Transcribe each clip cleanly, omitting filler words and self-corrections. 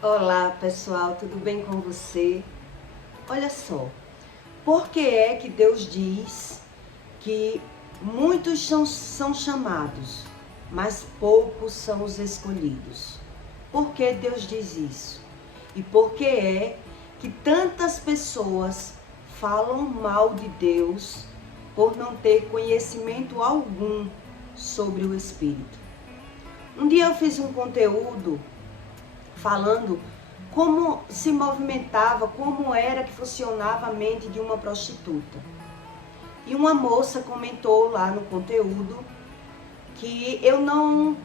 Olá pessoal, tudo bem com você? Olha só, por que é que Deus diz que muitos são chamados, mas poucos são os escolhidos? Por que Deus diz isso? E por que é que tantas pessoas falam mal de Deus por não ter conhecimento algum sobre o Espírito? Um dia eu fiz um conteúdo falando como se movimentava, como era que funcionava a mente de uma prostituta. E uma moça comentou lá no conteúdo que eu não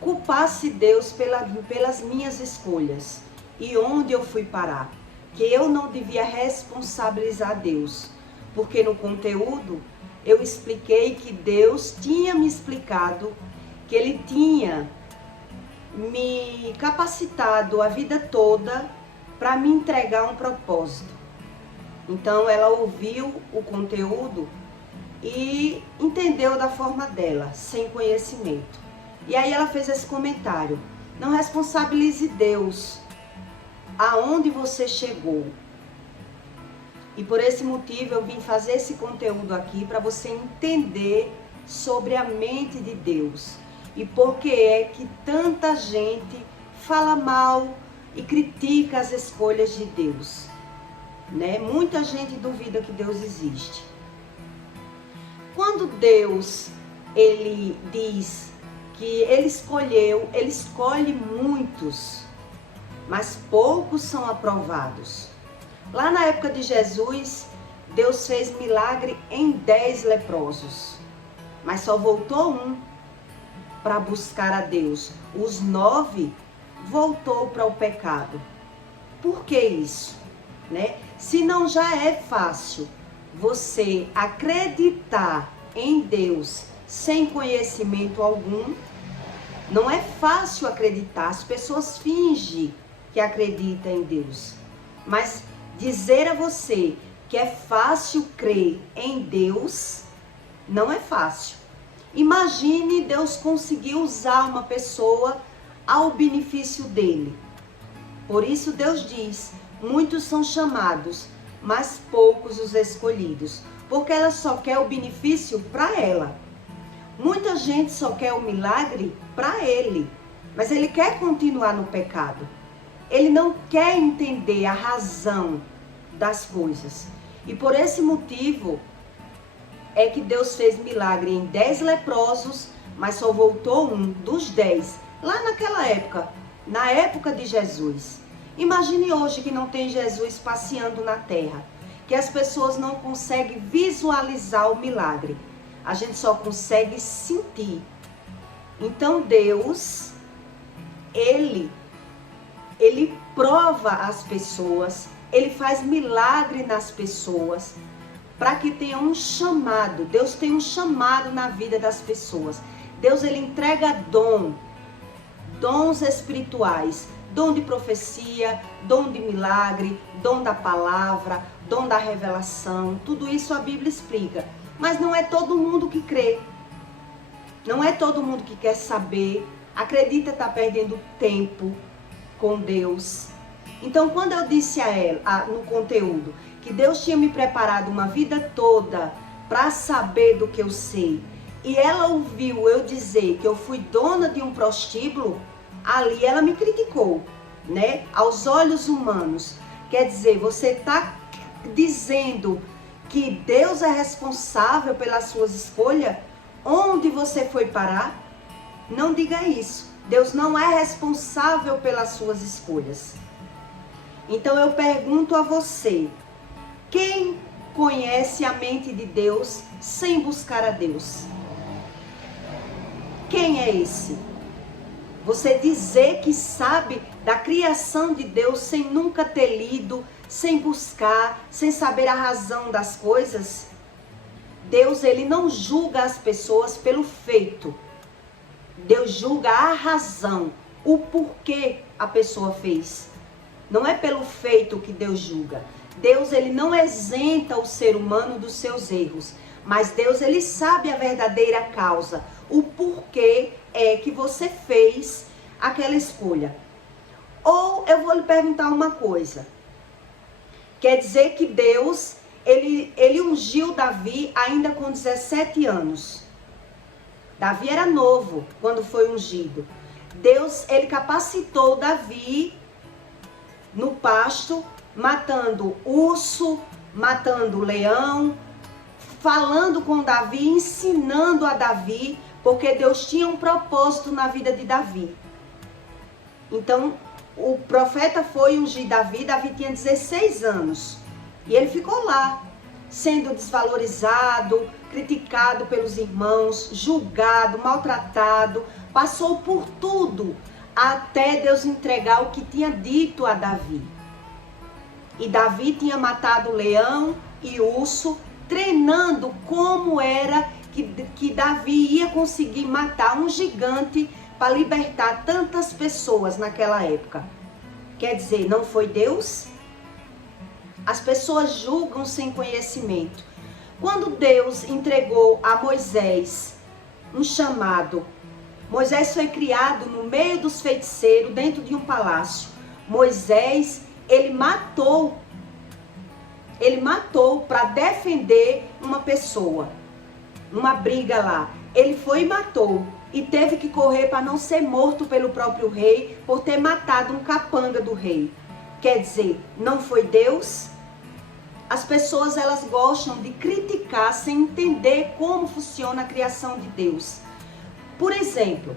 culpasse Deus pelas minhas escolhas e onde eu fui parar, que eu não devia responsabilizar Deus, porque no conteúdo eu expliquei que Deus tinha me explicado que Ele tinha me capacitado a vida toda para me entregar um propósito. Então ela ouviu o conteúdo e entendeu da forma dela, sem conhecimento. E aí ela fez esse comentário: não responsabilize Deus aonde você chegou. E por esse motivo eu vim fazer esse conteúdo aqui para você entender sobre a mente de Deus. E por que é que tanta gente fala mal e critica as escolhas de Deus, né? Muita gente duvida que Deus existe. Quando Deus, Ele diz que Ele escolhe muitos, mas poucos são aprovados. Lá na época de Jesus, Deus fez milagre em 10 leprosos, mas só voltou um para buscar a Deus. Os 9 voltou para o pecado. Por que isso? Né? Se não já é fácil você acreditar em Deus sem conhecimento algum, não é fácil acreditar. As pessoas fingem que acreditam em Deus. Mas dizer a você que é fácil crer em Deus, não é fácil. Imagine Deus conseguir usar uma pessoa ao benefício dele. Por isso Deus diz, muitos são chamados, mas poucos os escolhidos. Porque ela só quer o benefício para ela. Muita gente só quer o milagre para ele, mas ele quer continuar no pecado. Ele não quer entender a razão das coisas. E por esse motivo é que Deus fez milagre em 10 leprosos, mas só voltou um dos 10. Lá naquela época, na época de Jesus. Imagine hoje que não tem Jesus passeando na terra, que as pessoas não conseguem visualizar o milagre. A gente só consegue sentir. Então Deus, Ele prova as pessoas, Ele faz milagre nas pessoas, para que tenha um chamado. Deus tem um chamado na vida das pessoas. Deus, Ele entrega dons espirituais, dom de profecia, dom de milagre, dom da palavra, dom da revelação. Tudo isso a Bíblia explica. Mas não é todo mundo que crê. Não é todo mundo que quer saber, acredita estar perdendo tempo com Deus. Então, quando eu disse a ela, no conteúdo, que Deus tinha me preparado uma vida toda para saber do que eu sei, e ela ouviu eu dizer que eu fui dona de um prostíbulo, ali ela me criticou, né? Aos olhos humanos. Quer dizer, você está dizendo que Deus é responsável pelas suas escolhas? Onde você foi parar? Não diga isso. Deus não é responsável pelas suas escolhas. Então eu pergunto a você, quem conhece a mente de Deus sem buscar a Deus? Quem é esse? Você dizer que sabe da criação de Deus sem nunca ter lido, sem buscar, sem saber a razão das coisas? Deus, Ele não julga as pessoas pelo feito. Deus julga a razão, o porquê a pessoa fez. Não é pelo feito que Deus julga. Deus, Ele não isenta o ser humano dos seus erros. Mas Deus, Ele sabe a verdadeira causa. O porquê é que você fez aquela escolha. Ou eu vou lhe perguntar uma coisa. Quer dizer que Deus, ele ungiu Davi ainda com 17 anos. Davi era novo quando foi ungido. Deus, ele capacitou Davi no pasto, matando urso, matando leão, falando com Davi, ensinando a Davi, porque Deus tinha um propósito na vida de Davi. Então, o profeta foi ungir Davi, Davi tinha 16 anos. E ele ficou lá, sendo desvalorizado, criticado pelos irmãos, julgado, maltratado, passou por tudo, até Deus entregar o que tinha dito a Davi. E Davi tinha matado leão e urso, treinando como era que Davi ia conseguir matar um gigante para libertar tantas pessoas naquela época. Quer dizer, não foi Deus? As pessoas julgam sem conhecimento. Quando Deus entregou a Moisés um chamado, Moisés foi criado no meio dos feiticeiros, dentro de um palácio. Moisés, ele matou para defender uma pessoa, uma briga lá. Ele foi e matou, e teve que correr para não ser morto pelo próprio rei, por ter matado um capanga do rei. Quer dizer, não foi Deus? As pessoas, elas gostam de criticar sem entender como funciona a criação de Deus. Por exemplo,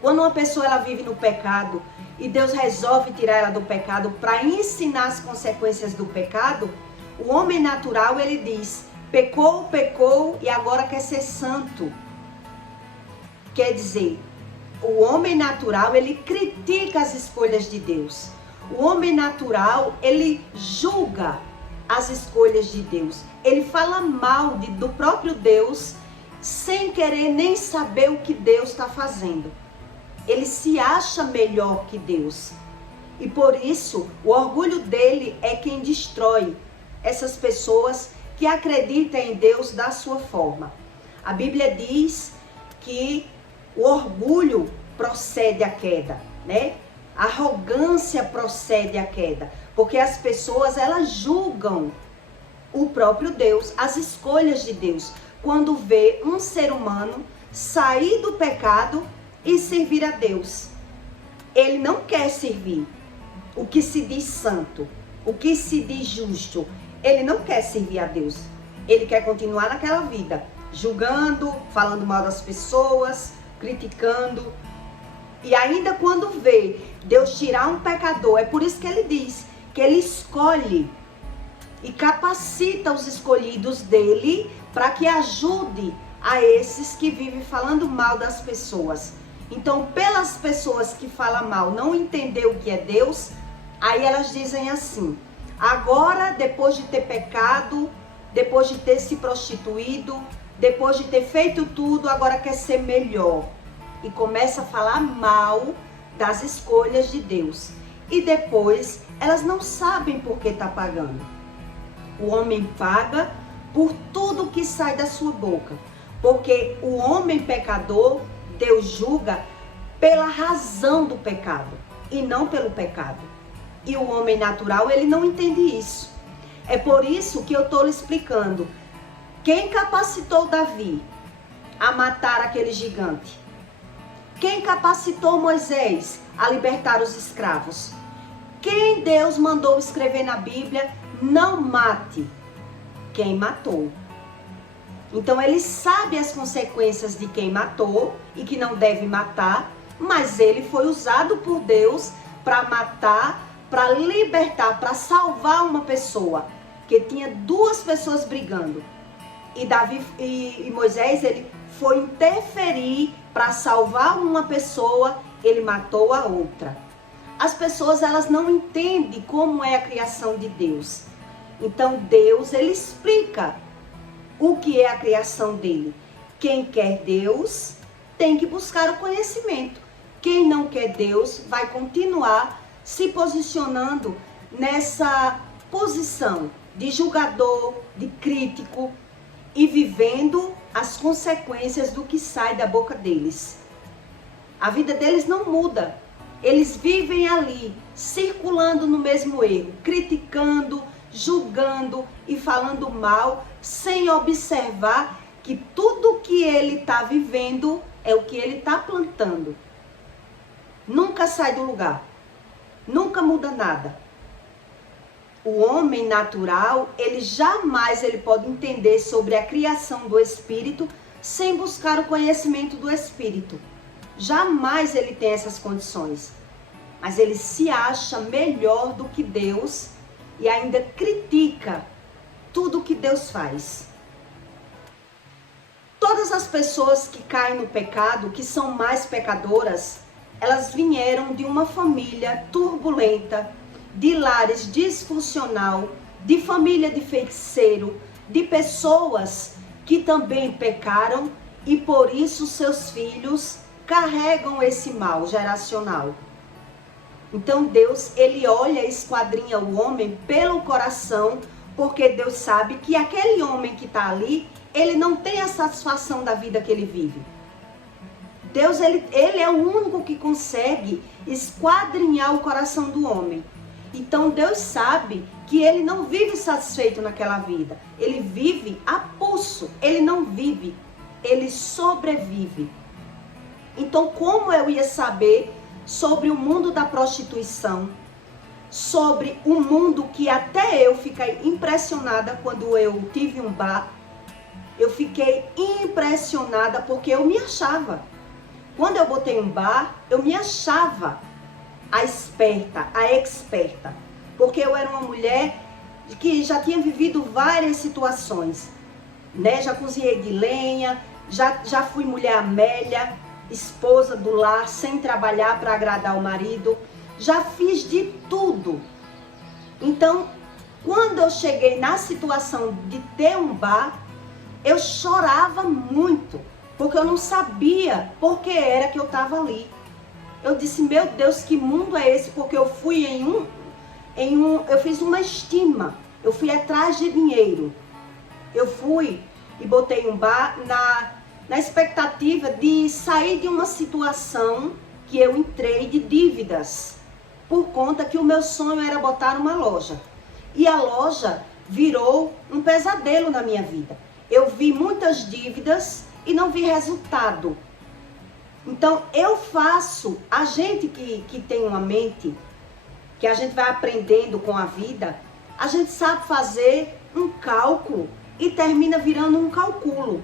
quando uma pessoa ela vive no pecado e Deus resolve tirar ela do pecado para ensinar as consequências do pecado, o homem natural, ele diz, pecou, pecou e agora quer ser santo. Quer dizer, o homem natural, ele critica as escolhas de Deus. O homem natural, ele julga as escolhas de Deus. Ele fala mal do próprio Deus, sem querer nem saber o que Deus está fazendo. Ele se acha melhor que Deus. E por isso, o orgulho dele é quem destrói essas pessoas que acreditam em Deus da sua forma. A Bíblia diz que o orgulho procede à queda, né? A arrogância procede à queda, porque as pessoas, elas julgam o próprio Deus, as escolhas de Deus, quando vê um ser humano sair do pecado e servir a Deus. Ele não quer servir o que se diz santo, o que se diz justo. Ele não quer servir a Deus. Ele quer continuar naquela vida, julgando, falando mal das pessoas, criticando. E ainda quando vê Deus tirar um pecador, é por isso que ele diz que ele escolhe e capacita os escolhidos dele para que ajude a esses que vivem falando mal das pessoas. Então, pelas pessoas que falam mal, não entender o que é Deus, aí elas dizem assim, agora, depois de ter pecado, depois de ter se prostituído, depois de ter feito tudo, agora quer ser melhor. E começa a falar mal das escolhas de Deus. E depois, elas não sabem por que está pagando. O homem paga por tudo que sai da sua boca. Porque o homem pecador, Deus julga pela razão do pecado e não pelo pecado. E o homem natural, ele não entende isso. É por isso que eu estou lhe explicando. Quem capacitou Davi a matar aquele gigante? Quem capacitou Moisés a libertar os escravos? Quem Deus mandou escrever na Bíblia, não mate? Quem matou. Então ele sabe as consequências de quem matou e que não deve matar, mas ele foi usado por Deus para matar, para libertar, para salvar uma pessoa, que tinha duas pessoas brigando. E Davi e Moisés, ele foi interferir para salvar uma pessoa, ele matou a outra. As pessoas, elas não entendem como é a criação de Deus. Então Deus, ele explica o que é a criação dele. Quem quer Deus tem que buscar o conhecimento. Quem não quer Deus vai continuar se posicionando nessa posição de julgador, de crítico e vivendo as consequências do que sai da boca deles. A vida deles não muda. Eles vivem ali, circulando no mesmo erro, criticando, julgando e falando mal, sem observar que tudo que ele está vivendo é o que ele está plantando. Nunca sai do lugar, nunca muda nada. O homem natural, ele jamais pode entender sobre a criação do Espírito sem buscar o conhecimento do Espírito. Jamais ele tem essas condições. Mas ele se acha melhor do que Deus e ainda critica tudo que Deus faz. Todas as pessoas que caem no pecado, que são mais pecadoras, elas vieram de uma família turbulenta, de lares disfuncional, de família de feiticeiro, de pessoas que também pecaram e por isso seus filhos carregam esse mal geracional. Então Deus, ele olha e esquadrinha o homem pelo coração, porque Deus sabe que aquele homem que está ali, ele não tem a satisfação da vida que ele vive. Deus, ele é o único que consegue esquadrinhar o coração do homem. Então Deus sabe que ele não vive satisfeito naquela vida. Ele vive a pulso, ele não vive, ele sobrevive. Então como eu ia saber sobre o mundo da prostituição, sobre o mundo que até eu fiquei impressionada quando eu tive um bar. Eu fiquei impressionada porque eu me achava. Quando eu botei um bar, eu me achava a esperta, a experta. Porque eu era uma mulher que já tinha vivido várias situações, né? Já cozinhei de lenha, já fui mulher Amélia, esposa do lar, sem trabalhar para agradar o marido. Já fiz de tudo. Então, quando eu cheguei na situação de ter um bar, eu chorava muito, porque eu não sabia por que era que eu estava ali. Eu disse, meu Deus, que mundo é esse? Porque eu fui eu fiz uma estima, eu fui atrás de dinheiro. Eu fui e botei um bar na expectativa de sair de uma situação que eu entrei de dívidas, por conta que o meu sonho era botar uma loja. E a loja virou um pesadelo na minha vida. Eu vi muitas dívidas e não vi resultado. Então a gente que tem uma mente, que a gente vai aprendendo com a vida, a gente sabe fazer um cálculo e termina virando um calculo.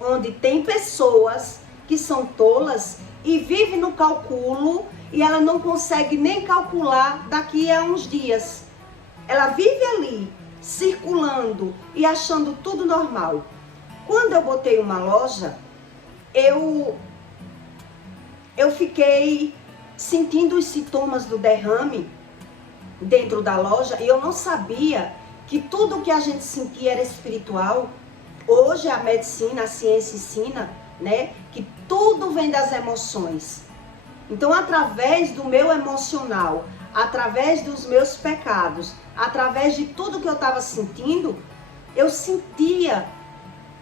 Onde tem pessoas que são tolas e vivem no calculo e ela não consegue nem calcular daqui a uns dias. Ela vive ali, circulando e achando tudo normal. Quando eu botei uma loja, eu fiquei sentindo os sintomas do derrame dentro da loja e eu não sabia que tudo que a gente sentia era espiritual. Hoje a medicina, a ciência ensina, né, que tudo vem das emoções. Então, através do meu emocional, através dos meus pecados, através de tudo que eu estava sentindo, eu sentia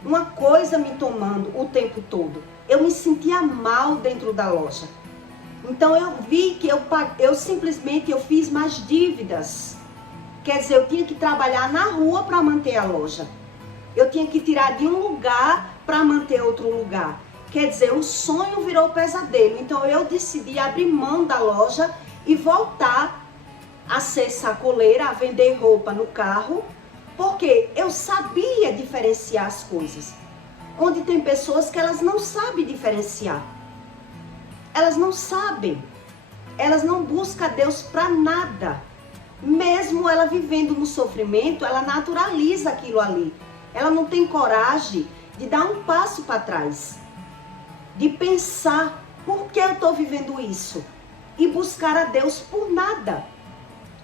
uma coisa me tomando o tempo todo. Eu me sentia mal dentro da loja. Então eu vi que eu simplesmente fiz mais dívidas. Quer dizer, eu tinha que trabalhar na rua para manter a loja. Eu tinha que tirar de um lugar para manter outro lugar. Quer dizer, o sonho virou pesadelo. Então eu decidi abrir mão da loja e voltar a ser sacoleira, a vender roupa no carro, porque eu sabia diferenciar as coisas. Onde tem pessoas que elas não sabem diferenciar. Elas não sabem. Elas não buscam Deus para nada. Mesmo ela vivendo no sofrimento, ela naturaliza aquilo ali. Ela não tem coragem de dar um passo para trás. De pensar, por que eu estou vivendo isso? E buscar a Deus por nada.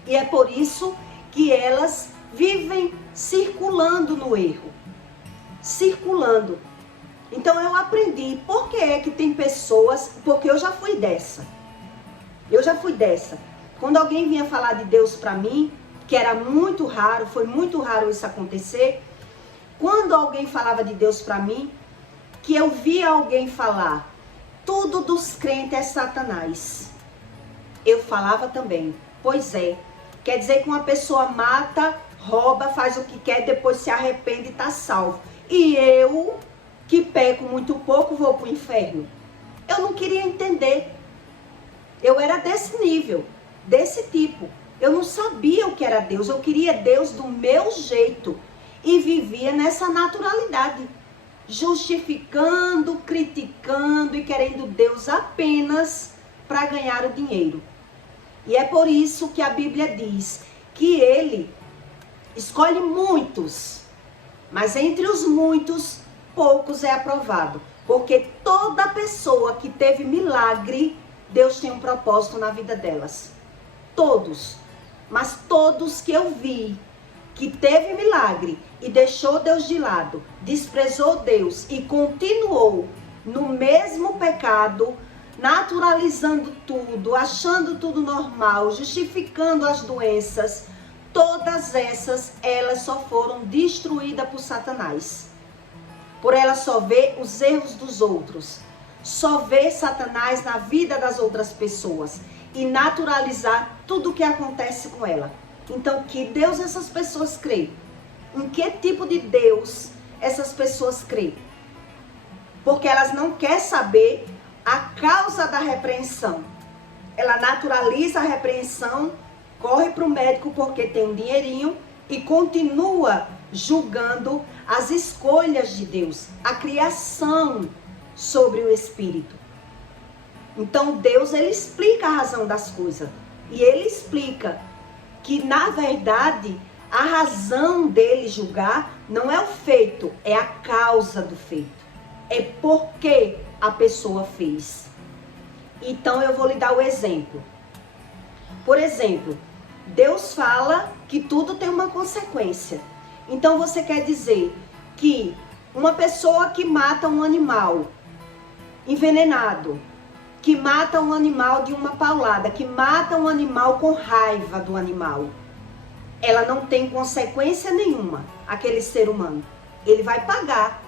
E é por isso que elas vivem circulando no erro. Circulando. Então eu aprendi por que é que tem pessoas, porque eu já fui dessa. Eu já fui dessa. Quando alguém vinha falar de Deus para mim, que era muito raro, foi muito raro isso acontecer. Quando alguém falava de Deus para mim, que eu via alguém falar, tudo dos crentes é Satanás. Eu falava também. Pois é. Quer dizer que uma pessoa mata, rouba, faz o que quer, depois se arrepende e está salvo. E eu, que peco muito pouco, vou para o inferno. Eu não queria entender. Eu era desse nível, desse tipo. Eu não sabia o que era Deus. Eu queria Deus do meu jeito. E vivia nessa naturalidade. Justificando, criticando e querendo Deus apenas para ganhar o dinheiro. E é por isso que a Bíblia diz que ele escolhe muitos, mas entre os muitos, poucos é aprovado. Porque toda pessoa que teve milagre, Deus tem um propósito na vida delas. Todos. Mas todos que eu vi que teve milagre e deixou Deus de lado, desprezou Deus e continuou no mesmo pecado, naturalizando tudo, achando tudo normal, justificando as doenças, todas essas, elas só foram destruídas por Satanás. Por ela só ver os erros dos outros, só ver Satanás na vida das outras pessoas e naturalizar tudo o que acontece com ela. Então, que Deus essas pessoas creem? Em que tipo de Deus essas pessoas creem? Porque elas não querem saber a causa da repreensão. Ela naturaliza a repreensão, corre para o médico porque tem um dinheirinho e continua julgando as escolhas de Deus, a criação sobre o Espírito. Então Deus, ele explica a razão das coisas. E ele explica que, na verdade, a razão dele julgar não é o feito, é a causa do feito. É porque a pessoa fez. Então eu vou lhe dar o exemplo. Por exemplo, Deus fala que tudo tem uma consequência. Então você quer dizer que uma pessoa que mata um animal envenenado, que mata um animal de uma paulada, que mata um animal com raiva do animal, ela não tem consequência nenhuma, aquele ser humano. Ele vai pagar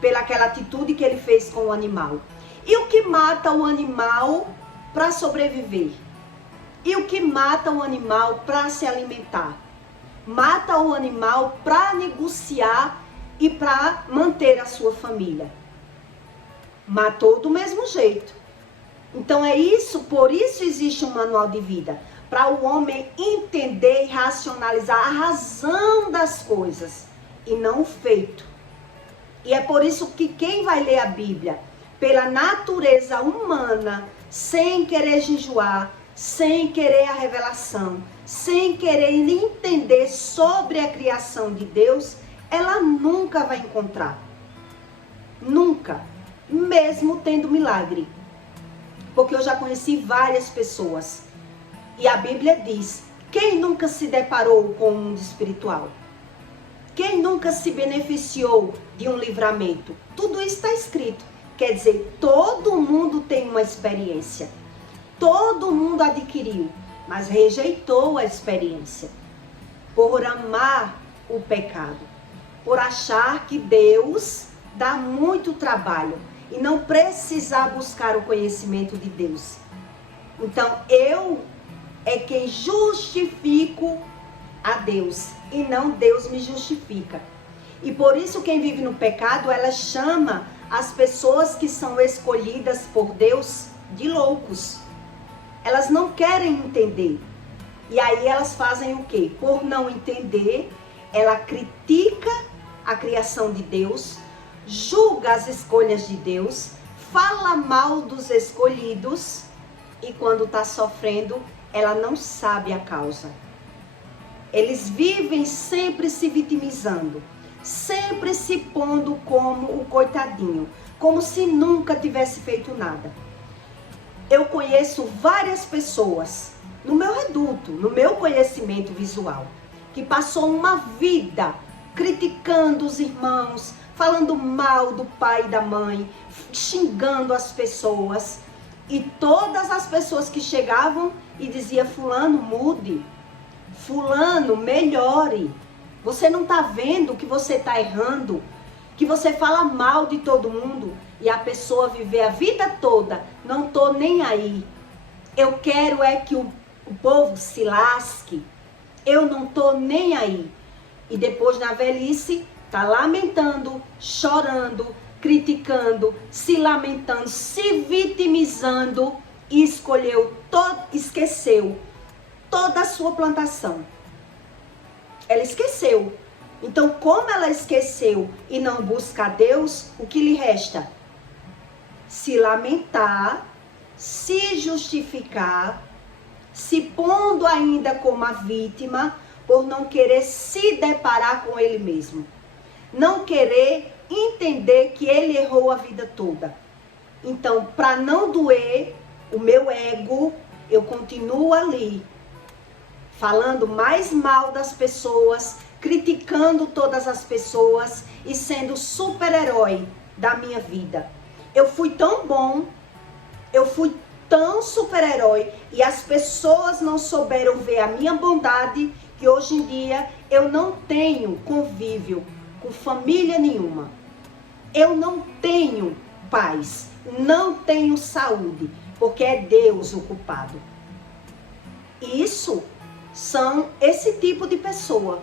pelaquela atitude que ele fez com o animal. E o que mata o animal para sobreviver? E o que mata o animal para se alimentar? Mata o animal para negociar e para manter a sua família. Matou do mesmo jeito. Então é isso, por isso existe um manual de vida. Para o homem entender e racionalizar a razão das coisas e não o feito. E é por isso que quem vai ler a Bíblia pela natureza humana, sem querer jejuar, sem querer a revelação, sem querer entender sobre a criação de Deus, ela nunca vai encontrar. Nunca. Mesmo tendo milagre. Porque eu já conheci várias pessoas. E a Bíblia diz, quem nunca se deparou com o mundo espiritual? Quem nunca se beneficiou de um livramento? Tudo isso está escrito. Quer dizer, todo mundo tem uma experiência. Todo mundo adquiriu, mas rejeitou a experiência. Por amar o pecado. Por achar que Deus dá muito trabalho. E não precisar buscar o conhecimento de Deus. Então, eu é quem justifico a Deus. E não Deus me justifica. E por isso quem vive no pecado, ela chama as pessoas que são escolhidas por Deus de loucos. Elas não querem entender. E aí elas fazem o quê? Por não entender, ela critica a criação de Deus, julga as escolhas de Deus, fala mal dos escolhidos e quando está sofrendo, ela não sabe a causa. Eles vivem sempre se vitimizando, sempre se pondo como o coitadinho, como se nunca tivesse feito nada. Eu conheço várias pessoas, no meu reduto, no meu conhecimento visual, que passou uma vida criticando os irmãos, falando mal do pai e da mãe, xingando as pessoas. E todas as pessoas que chegavam e diziam, fulano, mude. Fulano, melhore. Você não está vendo que você está errando? Que você fala mal de todo mundo? E a pessoa viver a vida toda, não tô nem aí. Eu quero é que o povo se lasque. Eu não tô nem aí. E depois na velhice tá lamentando, chorando, criticando, se lamentando, se vitimizando e esqueceu toda a sua plantação. Ela esqueceu. Então, como ela esqueceu e não busca a Deus, o que lhe resta? Se lamentar, se justificar, se pondo ainda como a vítima, por não querer se deparar com ele mesmo. Não querer entender que ele errou a vida toda. Então, para não doer o meu ego, eu continuo ali, falando mais mal das pessoas, criticando todas as pessoas e sendo super-herói da minha vida. Eu fui tão bom, eu fui tão super-herói e as pessoas não souberam ver a minha bondade que hoje em dia eu não tenho convívio com família nenhuma. Eu não tenho paz, não tenho saúde, porque é Deus o culpado. Isso são esse tipo de pessoa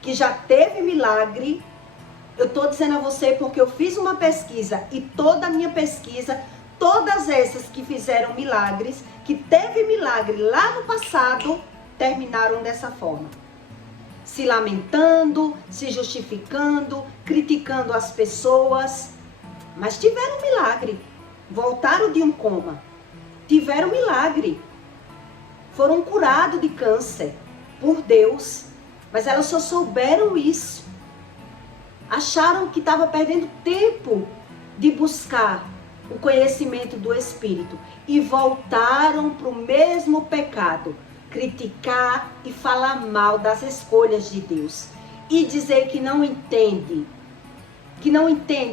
que já teve milagre. Eu estou dizendo a você porque eu fiz uma pesquisa e toda a minha pesquisa, todas essas que fizeram milagres, que teve milagre lá no passado, terminaram dessa forma. Se lamentando, se justificando, criticando as pessoas, mas tiveram milagre. Voltaram de um coma, tiveram milagre. Foram curados de câncer por Deus, mas elas só souberam isso. Acharam que estava perdendo tempo de buscar o conhecimento do Espírito e voltaram para o mesmo pecado, criticar e falar mal das escolhas de Deus e dizer que não entende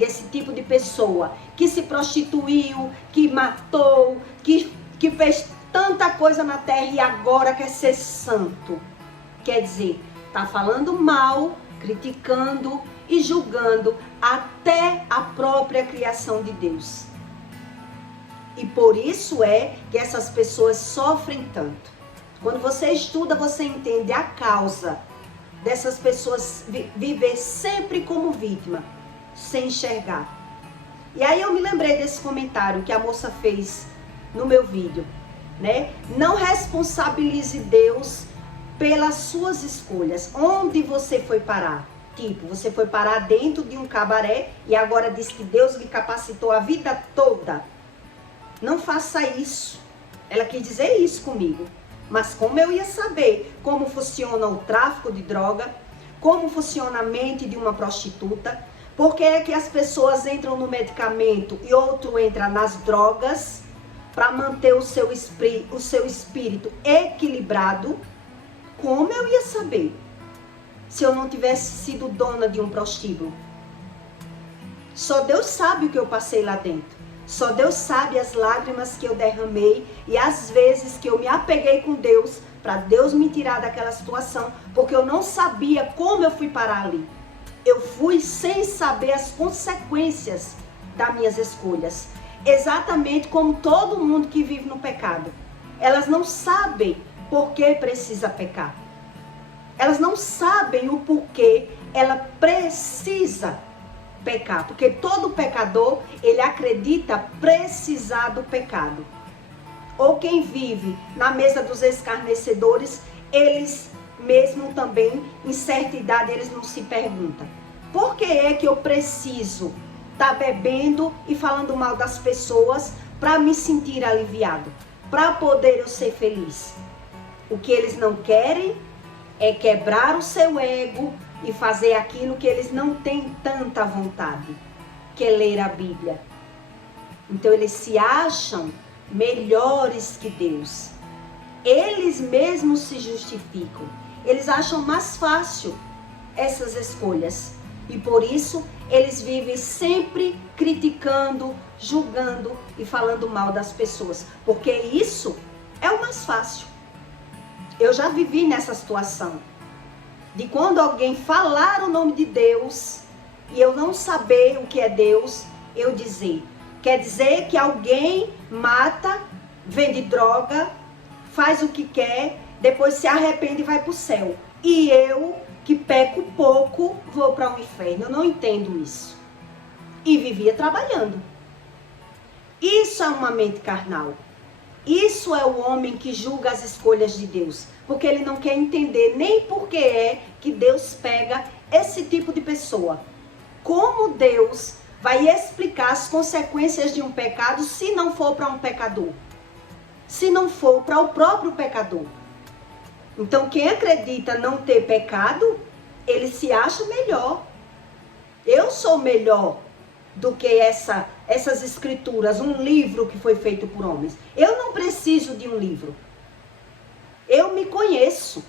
esse tipo de pessoa que se prostituiu, que matou, que fez tanta coisa na terra e agora quer ser santo. Quer dizer, tá falando mal, criticando e julgando até a própria criação de Deus. E por isso é que essas pessoas sofrem tanto. Quando você estuda, você entende a causa dessas pessoas viver sempre como vítima, sem enxergar. E aí eu me lembrei desse comentário que a moça fez no meu vídeo, né? Não responsabilize Deus pelas suas escolhas. Onde você foi parar? Tipo, você foi parar dentro de um cabaré e agora diz que Deus lhe capacitou a vida toda. Não faça isso. Ela quis dizer isso comigo. Mas como eu ia saber como funciona o tráfico de droga, como funciona a mente de uma prostituta, por que é que as pessoas entram no medicamento e outro entra nas drogas para manter o seu espírito equilibrado? Como eu ia saber se eu não tivesse sido dona de um prostíbulo? Só Deus sabe o que eu passei lá dentro. Só Deus sabe as lágrimas que eu derramei e as vezes que eu me apeguei com Deus para Deus me tirar daquela situação, porque eu não sabia como eu fui parar ali. Eu fui sem saber as consequências das minhas escolhas. Exatamente como todo mundo que vive no pecado. Elas não sabem por que precisa pecar. Elas não sabem o porquê ela precisa pecar, porque todo pecador, ele acredita precisar do pecado. Ou quem vive na mesa dos escarnecedores, eles mesmo também, em certa idade, eles não se perguntam: por que é que eu preciso estar bebendo e falando mal das pessoas para me sentir aliviado, para poder eu ser feliz? O que eles não querem é quebrar o seu ego e fazer aquilo que eles não têm tanta vontade, que é ler a Bíblia. Então eles se acham melhores que Deus. Eles mesmos se justificam. Eles acham mais fácil essas escolhas. E por isso eles vivem sempre criticando, julgando e falando mal das pessoas. Porque isso é o mais fácil. Eu já vivi nessa situação. De quando alguém falar o nome de Deus e eu não saber o que é Deus, eu dizer. Quer dizer que alguém mata, vende droga, faz o que quer, depois se arrepende e vai para o céu. E eu, que peco pouco, vou para o inferno. Eu não entendo isso. E vivia trabalhando. Isso é uma mente carnal. Isso é o homem que julga as escolhas de Deus. Porque ele não quer entender nem por que é que Deus pega esse tipo de pessoa. Como Deus vai explicar as consequências de um pecado se não for para um pecador? Se não for para o próprio pecador. Então, quem acredita não ter pecado, ele se acha melhor. Eu sou melhor do que essas escrituras, um livro que foi feito por homens. Eu não preciso de um livro. Eu me conheço.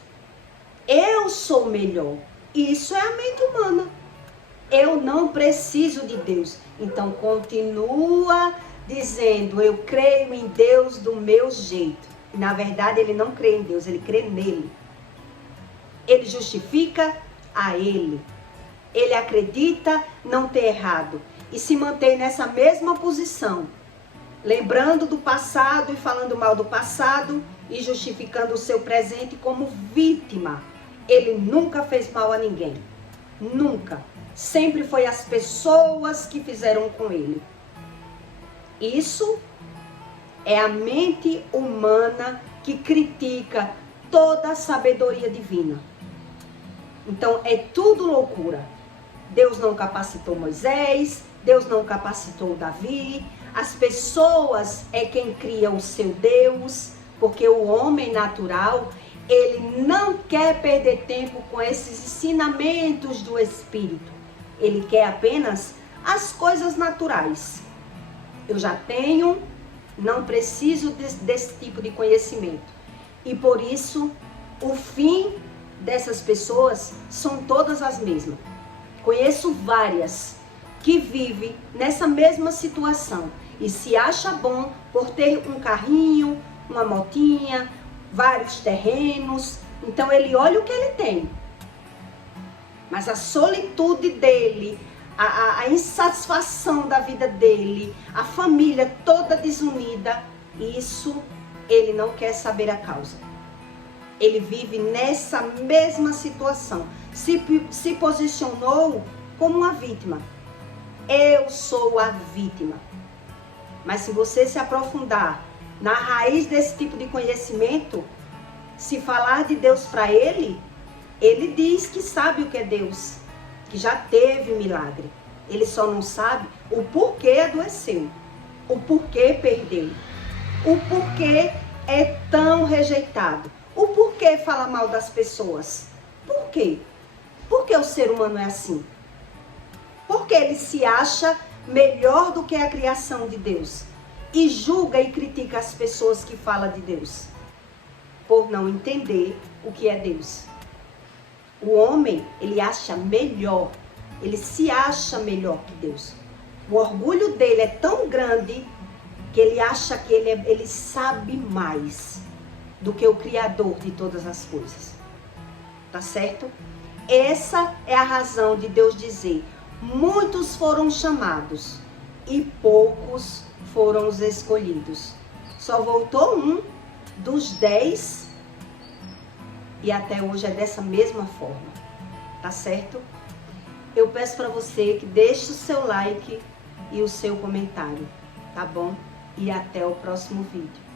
Eu sou melhor. Isso é a mente humana. Eu não preciso de Deus. Então, continua dizendo, eu creio em Deus do meu jeito. Na verdade, ele não crê em Deus, ele crê nele. Ele justifica a ele. Ele acredita não ter errado. E se mantém nessa mesma posição. Lembrando do passado e falando mal do passado e justificando o seu presente como vítima. Ele nunca fez mal a ninguém. Nunca. Sempre foi as pessoas que fizeram com ele. Isso é a mente humana que critica toda a sabedoria divina. Então é tudo loucura. Deus não capacitou Moisés, Deus não capacitou Davi. As pessoas é quem cria o seu Deus, porque o homem natural, ele não quer perder tempo com esses ensinamentos do Espírito. Ele quer apenas as coisas naturais. Eu já tenho, não preciso desse tipo de conhecimento. E por isso, o fim dessas pessoas são todas as mesmas. Conheço várias que vivem nessa mesma situação e se acha bom por ter um carrinho, uma motinha, vários terrenos. Então ele olha o que ele tem. Mas a solitude dele, a insatisfação da vida dele, a família toda desunida, isso ele não quer saber a causa. Ele vive nessa mesma situação. Se posicionou como uma vítima. Eu sou a vítima. Mas se você se aprofundar na raiz desse tipo de conhecimento, se falar de Deus para ele, ele diz que sabe o que é Deus, que já teve milagre. Ele só não sabe o porquê adoeceu, o porquê perdeu, o porquê é tão rejeitado, o porquê fala mal das pessoas. Por quê? Porque o ser humano é assim. Porque ele se acha melhor do que a criação de Deus e julga e critica as pessoas que falam de Deus, por não entender o que é Deus. O homem, ele acha melhor, ele se acha melhor que Deus. O orgulho dele é tão grande que ele acha que ele sabe mais do que o Criador de todas as coisas. Tá certo? Essa é a razão de Deus dizer, muitos foram chamados e poucos foram os escolhidos. Só voltou um dos 10 e até hoje é dessa mesma forma, tá certo? Eu peço para você que deixe o seu like e o seu comentário, tá bom? E até o próximo vídeo.